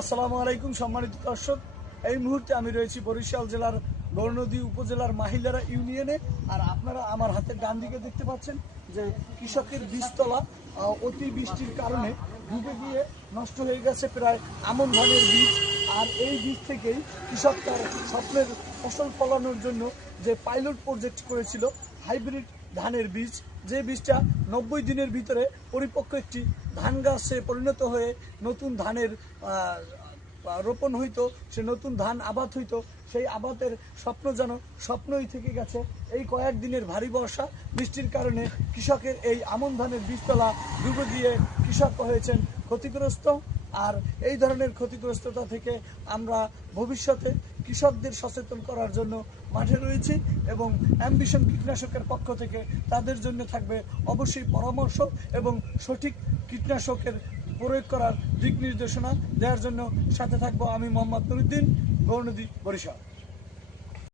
আসসালামু আলাইকুম সম্মানিত দর্শক। এই মুহূর্তে আমি রয়েছি বরিশাল জেলার গৌরনদী উপজেলার মাহিলারা ইউনিয়নে। আর আপনারা আমার হাতের ডান দিকে দেখতে পাচ্ছেন যে কৃষকের বীজতলা অতি বৃষ্টির কারণে ডুবে গিয়ে নষ্ট হয়ে গেছে প্রায় আমন ধানের বীজ। আর এই বীজ থেকেই কৃষক তার স্বপ্নের ফসল ফলানোর জন্য যে পাইলট প্রজেক্ট করেছিল হাইব্রিড ধানের বীজ, যে বীজটা 90 দিনের ভিতরে পরিপক্ক একটি ধান গাছে পরিণত হয়ে নতুন ধানের রোপণ হইতো, সে নতুন ধান আবাদ হইতো, সেই আবাদের স্বপ্ন যেন স্বপ্নই থেকে গেছে। এই কয়েকদিনের ভারী বর্ষা বৃষ্টির কারণে কৃষকের এই আমন ধানের বীজতলা ডুবে গিয়ে কৃষক হয়েছেন ক্ষতিগ্রস্ত। আর এই ধরনের ক্ষতিগ্রস্ততা থেকে আমরা ভবিষ্যতে কৃষকদের সচেতন করার জন্য মাঠে রয়েছি এবং অ্যাম্বিশন কীটনাশকের পক্ষ থেকে তাদের জন্য থাকবে অবশ্যই পরামর্শ এবং সঠিক কীটনাশকের প্রয়োগ করার দিক নির্দেশনা দেওয়ার জন্য সাথে থাকবো আমি মোহাম্মদ নুরুদ্দিন, গৌরনদী, বরিশাল।